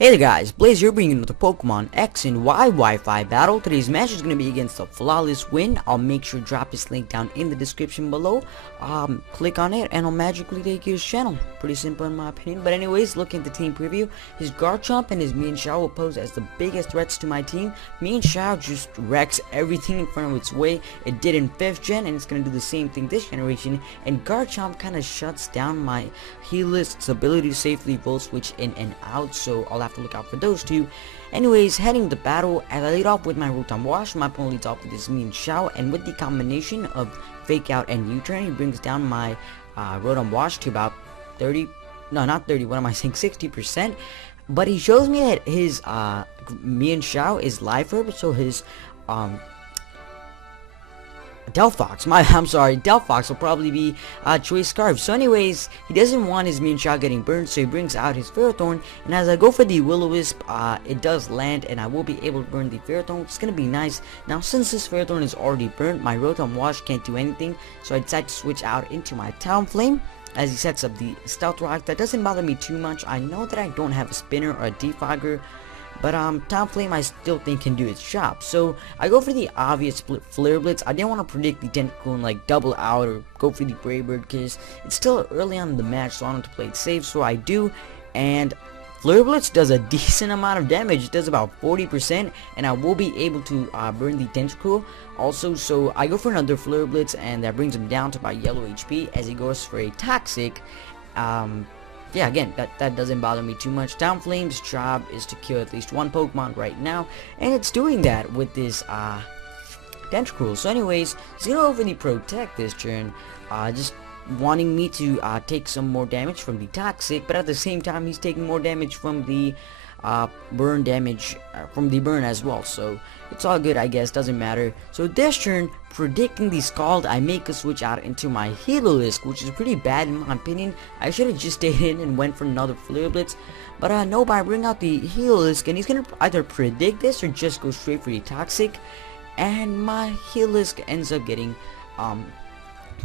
Hey there guys, Blaze here bringing another Pokemon X and Y Wi-Fi battle. Today's match is going to be against the Flawless Win. I'll make sure to drop his link down in the description below. Click on it and I'll magically take you to his channel. Pretty simple in my opinion. But anyways, looking at the team preview, his Garchomp and his Mienshao will pose as the biggest threats to my team. Mienshao just wrecks everything in front of its way. It did in 5th gen and it's going to do the same thing this generation. And Garchomp kind of shuts down my Healist's ability to safely Volt Switch in and out. So I'll have to look out for those two. Anyways, heading to battle, as I lead off with my Rotom Wash, my opponent leads off with his Mienshao, and with the combination of Fake Out and U-Turn, he brings down my Rotom Wash to about 30, no not 30, what am I saying, 60%, but he shows me that his Mienshao is Life Herb, so his Delphox will probably be Choice Scarf. So anyways, he doesn't want his Mienshao getting burned, so he brings out his Ferrothorn, and as I go for the Will-O-Wisp, it does land, and I will be able to burn the Ferrothorn. It's gonna be nice. Now, since this Ferrothorn is already burnt, my Rotom Wash can't do anything, so I decide to switch out into my Talonflame as he sets up the Stealth Rock. That doesn't bother me too much. I know that I don't have a Spinner or a Defogger, but Talonflame I still think can do its job. So I go for the obvious Flare Blitz. I didn't want to predict the Tentacle and like double out or go for the Brave Bird because it's still early on in the match, so I want to play it safe. So I do, and Flare Blitz does a decent amount of damage. It does about 40%, and I will be able to burn the Tentacle also. So I go for another Flare Blitz, and that brings him down to about yellow HP as he goes for a Toxic. Yeah, again, that doesn't bother me too much. Talonflame's job is to kill at least one Pokemon right now, and it's doing that with this Tentacruel. So anyways, he's gonna go for the Protect this turn, just wanting me to take some more damage from the Toxic, but at the same time he's taking more damage from the burn as well. So it's all good, I guess, doesn't matter. So this turn, predicting the Scald, I make a switch out into my Heliolisk, which is pretty bad in my opinion. I should have just stayed in and went for another Flare Blitz, but nope, I bring out the Heliolisk, and he's gonna either predict this or just go straight for the Toxic, and my Heliolisk ends up getting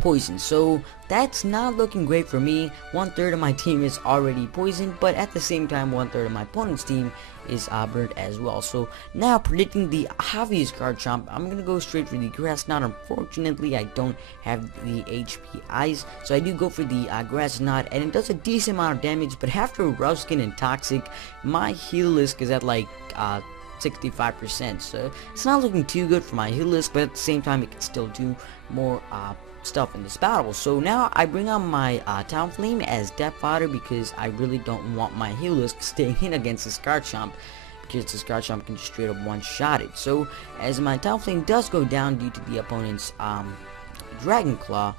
poisoned. So that's not looking great for me. 1/3 of my team is already poisoned, but at the same time 1/3 of my opponent's team is burnt as well. So now, predicting the obvious Garchomp, I'm gonna go straight for the Grass Knot. Unfortunately, I don't have the HP Eyes, so I do go for the Grass Knot, and it does a decent amount of damage. But after Rough Skin and Toxic, my Heliolisk is at like 65%, so it's not looking too good for my Heliolisk, but at the same time it can still do more stuff in this battle. So now I bring on my Talonflame as Death Fodder because I really don't want my Heliolisk staying in against this Garchomp, because this Garchomp can just straight up one-shot it. So as my Talonflame does go down due to the opponent's Dragon Claw,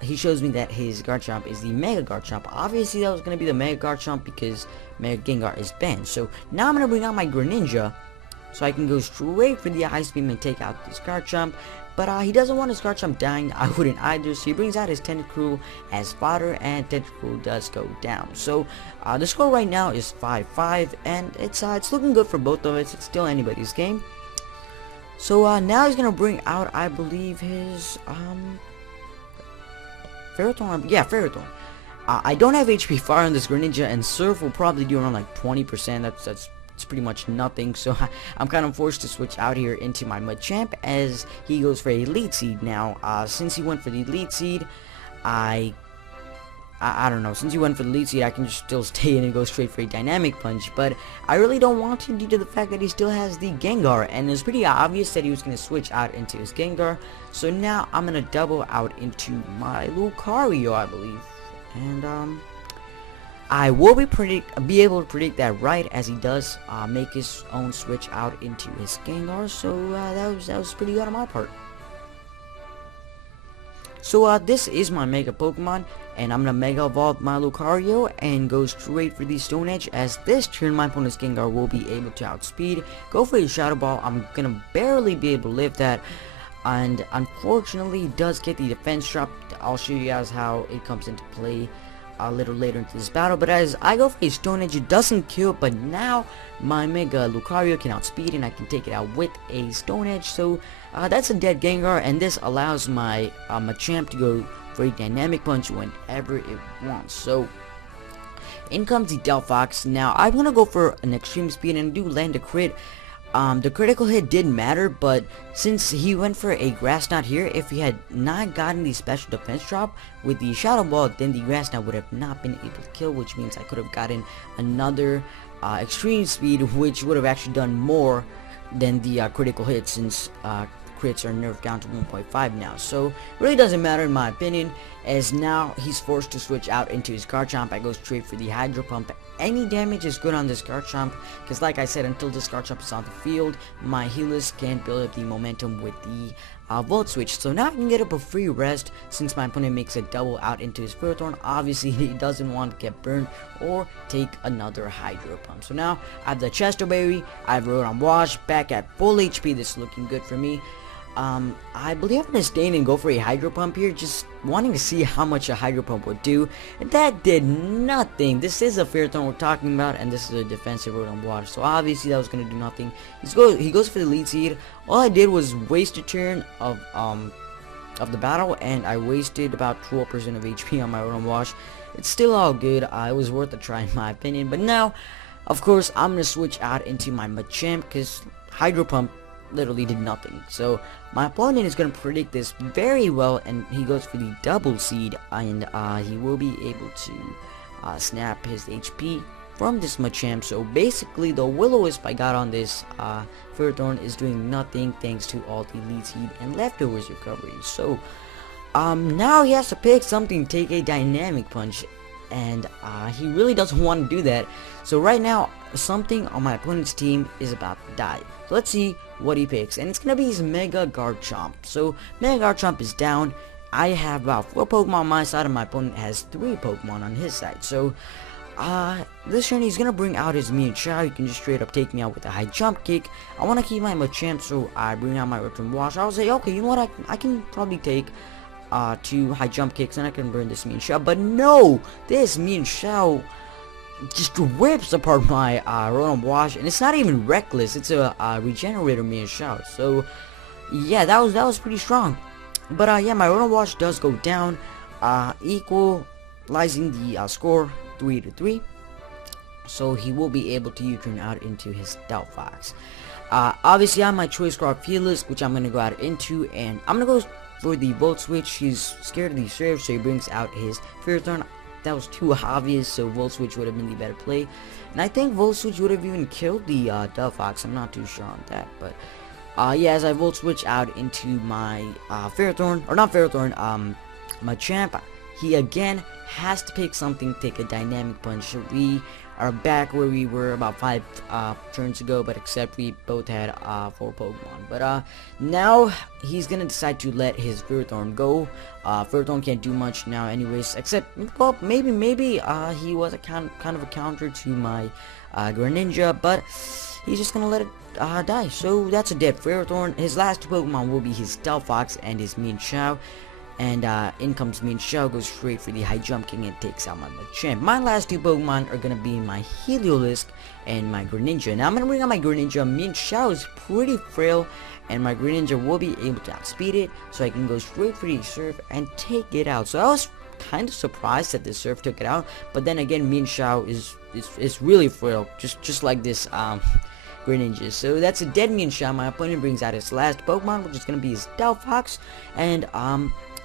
he shows me that his Garchomp is the Mega Garchomp. Obviously that was going to be the Mega Garchomp because Mega Gengar is banned. So now I'm going to bring out my Greninja so I can go straight for the Ice Beam and take out this Garchomp. But he doesn't want his Garchomp dying. I wouldn't either, so he brings out his Tentacruel as fodder, and Tentacruel does go down. So the score right now is 5-5, and it's looking good for both of us. It's still anybody's game. So now he's gonna bring out, I believe, his Ferrothorn. Yeah, Ferrothorn. I don't have HP Fire on this Greninja, and Surf will probably do around like 20%. That's pretty much nothing, so I'm kind of forced to switch out here into my Machamp as he goes for a Lead Seed. Now since he went for the Lead Seed, I don't know, since he went for the Lead Seed, I can just still stay in and go straight for a Dynamic Punch, but I really don't want to due to the fact that he still has the Gengar, and it's pretty obvious that he was going to switch out into his Gengar. So now I'm going to double out into my Lucario, I believe, and I will be able to predict that right, as he does make his own switch out into his Gengar. So that was pretty good on my part. So this is my Mega Pokemon, and I'm gonna Mega Evolve my Lucario and go straight for the Stone Edge, as this turn my opponent's Gengar will be able to outspeed. Go for a Shadow Ball. I'm gonna barely be able to live that, and unfortunately it does get the defense drop. I'll show you guys how it comes into play a little later into this battle. But as I go for a Stone Edge, it doesn't kill, but now my Mega Lucario can outspeed and I can take it out with a Stone Edge. So that's a dead Gengar, and this allows my Machamp to go for a Dynamic Punch whenever it wants. So in comes the Delphox. Now I'm gonna go for an extreme speed and do land a crit. The critical hit did matter, but since he went for a grass knot here, if he had not gotten the special defense drop with the shadow ball, then the grass knot would have not been able to kill, which means I could have gotten another extreme speed, which would have actually done more than the critical hit, since crits are nerfed down to 1.5 now. So it really doesn't matter in my opinion, as now he's forced to switch out into his Garchomp. I go straight for the Hydro Pump. Any damage is good on this Garchomp, because like I said, until this Garchomp is on the field, my healers can't build up the momentum with the Volt Switch. So now I can get up a free rest, since my opponent makes a double out into his Ferrothorn. Obviously he doesn't want to get burned or take another Hydro Pump. So now I have the Chesto Berry, I have Rotom Wash back at full HP. This is looking good for me. I believe I'm gonna stay in and go for a Hydro Pump here, just wanting to see how much a Hydro Pump would do. And that did nothing. This is a Ferrothorn we're talking about, and this is a defensive Rotom Water, so obviously that was gonna do nothing. He goes for the lead seed. All I did was waste a turn of the battle, and I wasted about 12% of HP on my Rotom Wash. It's still all good. It was worth a try in my opinion. But now, of course, I'm gonna switch out into my Machamp, because Hydro Pump literally did nothing. So my opponent is going to predict this very well, and he goes for the double seed, and he will be able to snap his HP from this Machamp. So basically the Will-O-Wisp I got on this Ferrothorn is doing nothing thanks to all the lead seed and leftovers recovery. So now he has to pick something, take a Dynamic Punch, and he really doesn't want to do that. So right now something on my opponent's team is about to die. So let's see what he picks, and it's gonna be his Mega Garchomp. So Mega Garchomp is down. I have about 4 Pokemon on my side, and my opponent has 3 Pokemon on his side. So this turn he's gonna bring out his Mewtwo. He can just straight up take me out with a high jump kick. I want to keep my Machamp, so I bring out my Rotom Wash. I was like, okay, you know what, I can probably take 2 high jump kicks and I can burn this Mewtwo. But no, this Mewtwo just rips apart my Rotom Wash, and it's not even reckless. It's a regenerator Mewtwo. So yeah, that was pretty strong. But yeah, my Rotom Wash does go down, equalizing the score 3-3. So he will be able to U-turn out into his Delphox. Obviously I have my Choice Scarf Fearless, which I'm gonna go out into, and I'm gonna go for the Volt Switch. He's scared of the Surf, so he brings out his Ferrothorn. That was too obvious, so Volt Switch would have been the better play. And I think Volt Switch would have even killed the Delphox. I'm not too sure on that. But yeah, as I Volt Switch out into my Ferrothorn, or not Ferrothorn, Machamp, he again has to pick something, take a Dynamic Punch. We are back where we were about 5 turns ago, but except we both had 4 Pokemon. But now he's gonna decide to let his Ferrothorn go. Ferrothorn can't do much now anyways, except, well, maybe he was a kind of a counter to my Greninja, but he's just gonna let it die. So that's a dead Ferrothorn. His last 2 Pokemon will be his Delphox and his Mewtwo. And in comes Mewtwo, goes straight for the high jump king and takes out my Machamp. My last 2 Pokemon are gonna be my Heliolisk and my Greninja. Now I'm gonna bring out my Greninja. Mewtwo is pretty frail, and my Greninja will be able to outspeed it, so I can go straight for the Surf and take it out. So I was kind of surprised that the Surf took it out, but then again, Mewtwo is really frail, just like this Greninja. So that's a dead Mewtwo. My opponent brings out his last Pokemon, which is gonna be his Delphox, and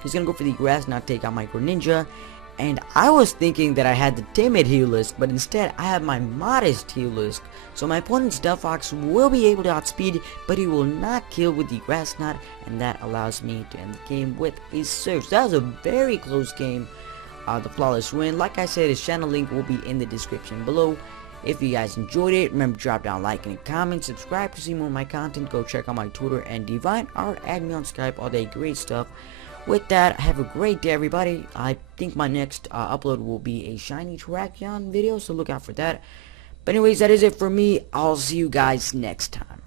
he's gonna go for the grass, not take out my Greninja. And I was thinking that I had the timid Heliolisk, but instead I have my modest Heliolisk. So my opponent's Delphox will be able to outspeed, but he will not kill with the grass knot, and that allows me to end the game with a Surf. So that was a very close game. The Flawless Win. Like I said, his channel link will be in the description below. If you guys enjoyed it, remember to drop down a like and a comment, subscribe to see more of my content, go check out my Twitter and Divine, or add me on Skype, all that great stuff. With that, have a great day, everybody. I think my next upload will be a shiny Terrakion video, so look out for that. But anyways, that is it for me. I'll see you guys next time.